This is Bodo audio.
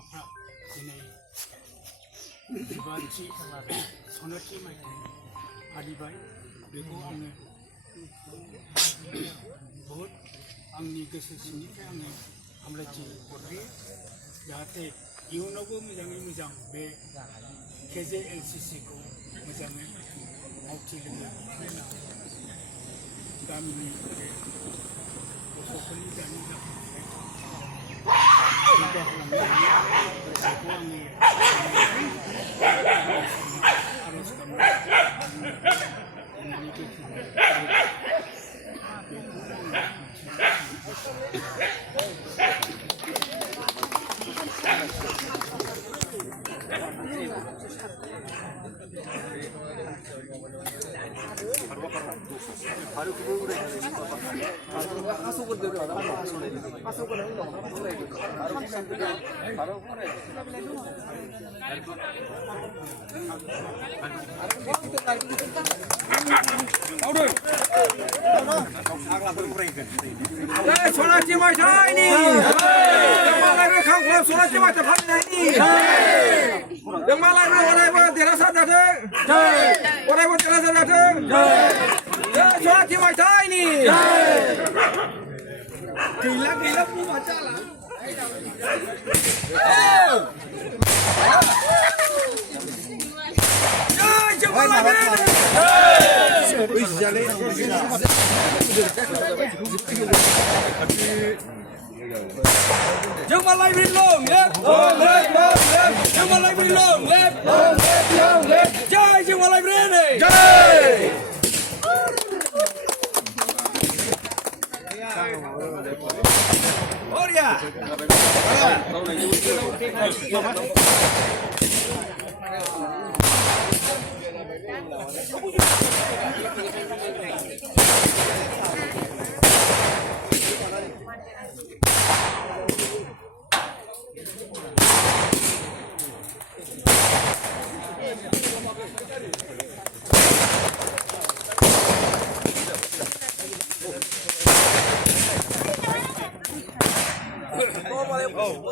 बिमाफ्रा दिनै जिबाथि सनाथि मायथाइ फालिबाय बेखौ आङो बहुद आंनि गोसो सिंनिफ्राय आङो हामलायथि हरग्रोयो जाहाथे इयुनावबो मोजाङै मोजां बे KJLCC खौ मोजाङै मावथि लोगो होनो गामिनि बे गथ'फोरनि दानि जाफुंनाय जौगाहोलांनो हायो बेखौ आङो आर'ज खालामनानै सनाथि मायथाइनि जोंमालायबो खांख्लाब सनाथि मायथाइ फालिनायनि जोंमालायबो अरायबो देरहासार जाथों अरायबो देरहासार जाथों सनाथि मायथाइनि गैला गैला बुंबा जाला Jumlah lebih long, left, long, left, long, left. Jumlah lebih long, left, long, left, long, left. Jai jumlah lebih ini. Jai. Oh ya. Oh,